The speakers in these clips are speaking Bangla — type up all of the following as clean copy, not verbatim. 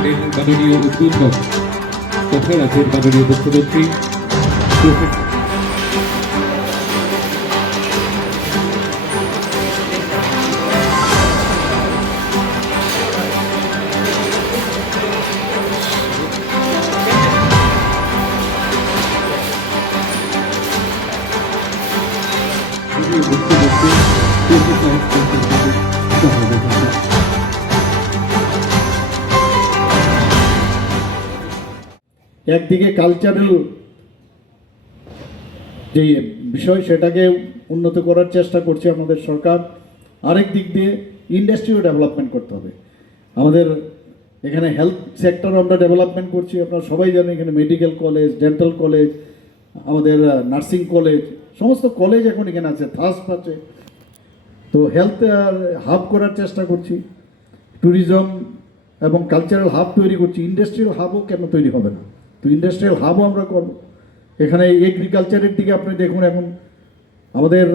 সরকারের মাননীয় উদ্বোধক তথা রাজ্যের মাননীয় মুখ্যমন্ত্রী একদিকে কালচারাল যে বিষয় সেটাকে উন্নত করার চেষ্টা করছে আমাদের সরকার, আরেক দিক দিয়ে ইন্ডাস্ট্রিও ডেভেলপমেন্ট করতে হবে। আমাদের এখানে হেলথ সেক্টর আমরা ডেভেলপমেন্ট করছি, আপনারা সবাই জানেন এখানে মেডিকেল কলেজ, ডেন্টাল কলেজ, আমাদের নার্সিং কলেজ, সমস্ত কলেজ এখন এখানে আছে, থাস্প আছে। তো হেলথ হাব করার চেষ্টা করছি, ট্যুরিজম এবং কালচারাল হাব তৈরি করছি। ইন্ডাস্ট্রিয়াল হাবও কেন তৈরি হবে না? তো ইন্ডাস্ট্রিয়াল হাবও আমরা করব। এখানে এগ্রিকালচারের দিকে আপনি দেখুন, এখন আমাদের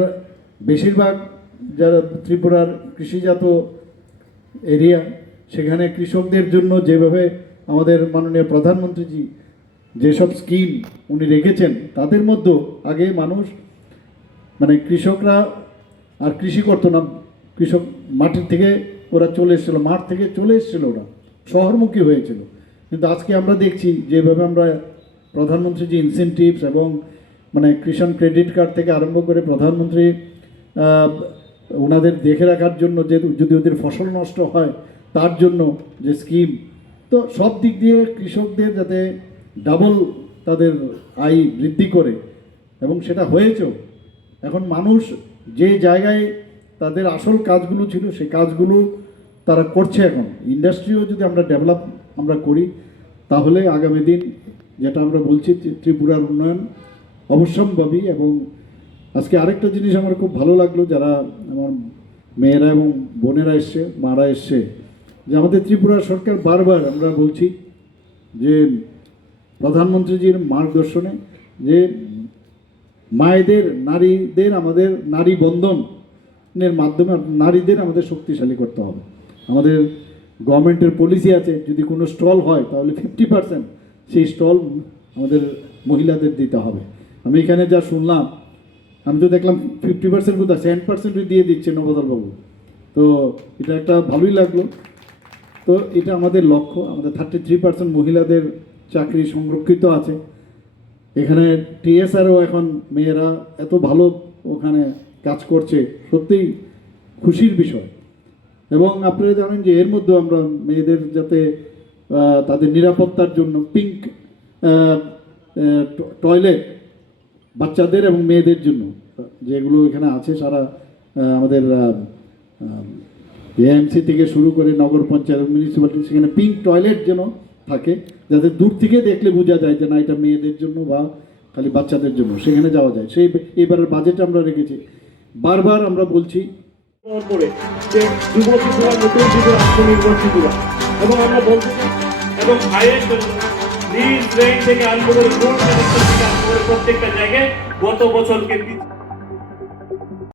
বেশিরভাগ যারা ত্রিপুরার কৃষিজাত এরিয়া, সেখানে কৃষকদের জন্য যেভাবে আমাদের মাননীয় প্রধানমন্ত্রীজি যেসব স্কিম উনি রেখেছেন, তাদের মধ্যেও আগে মানুষ মানে কৃষকরা আর কৃষি করতো না, কৃষক মাটির থেকে ওরা চলে এসেছিলো, মাঠ থেকে চলে এসেছিলো, ওরা শহরমুখী হয়েছিল। কিন্তু আজকে আমরা দেখছি যেভাবে আমরা প্রধানমন্ত্রী যে ইনসেন্টিভস এবং মানে কিষাণ ক্রেডিট কার্ড থেকে আরম্ভ করে প্রধানমন্ত্রী ওনাদের দেখে রাখার জন্য যে যদি ওদের ফসল নষ্ট হয় তার জন্য যে স্কিম, তো সব দিক দিয়ে কৃষকদের যাতে ডাবল তাদের আয় বৃদ্ধি করে, এবং সেটা হয়েছেও। এখন মানুষ যে জায়গায় তাদের আসল কাজগুলো ছিল সেই কাজগুলো তারা করছে। এখন ইন্ডাস্ট্রিও যদি আমরা ডেভেলপ আমরা করি, তাহলে আগামী দিন যেটা আমরা বলছি ত্রিপুরার উন্নয়ন অবশ্যম্ভাবী। এবং আজকে আরেকটা জিনিস আমার খুব ভালো লাগলো, যারা আমার মেয়েরা এবং বোনেরা এসছে, মারা এসছে, যে আমাদের ত্রিপুরা সরকার বারবার আমরা বলছি যে প্রধানমন্ত্রীজির মার্গদর্শনে যে মায়েদের, নারীদের, আমাদের নারী বন্ধনের মাধ্যমে নারীদের আমাদের শক্তিশালী করতে হবে। আমাদের গভর্নমেন্টের পলিসি আছে, যদি কোনো স্টল হয় তাহলে 50% সেই স্টল আমাদের মহিলাদের দিতে হবে। আমি এখানে যা শুনলাম, আমি তো দেখলাম 50% কোথায়, 10% দিয়ে দিচ্ছে নবদলবাবু। তো এটা একটা ভালোই লাগলো। তো এটা আমাদের লক্ষ্য, আমাদের 33% মহিলাদের চাকরি সংরক্ষিত আছে এখানে। টিএসআরও এখন মেয়েরা এত ভালো ওখানে কাজ করছে, সত্যিই খুশির বিষয়। এবং আপনারা জানেন যে এর মধ্যে আমরা মেয়েদের যাতে তাদের নিরাপত্তার জন্য পিঙ্ক টয়লেট বাচ্চাদের এবং মেয়েদের জন্য যেগুলো এখানে আছে, সারা আমাদের এএমসি থেকে শুরু করে নগর পঞ্চায়েত, মিউনিসিপ্যালিটি, সেখানে পিঙ্ক টয়লেট যেন থাকে, যাতে দূর থেকে দেখলে বোঝা যায় যে না এটা মেয়েদের জন্য বা খালি বাচ্চাদের জন্য, সেখানে যাওয়া যায়। সেই এবারের বাজেট আমরা রেখেছি। বারবার আমরা বলছি করে যে যুব ত্রিপুরা, নতুন ত্রিপুরা, আত্মনির্ভর ত্রিপুরা, এবং আমরা বলতে চাই এবং আয়ের জন্য লিজ রেট থেকে আরম্ভ করে রোড কানেকশন থেকে আরম্ভ করে প্রত্যেকটা জায়গায় গত বছরকে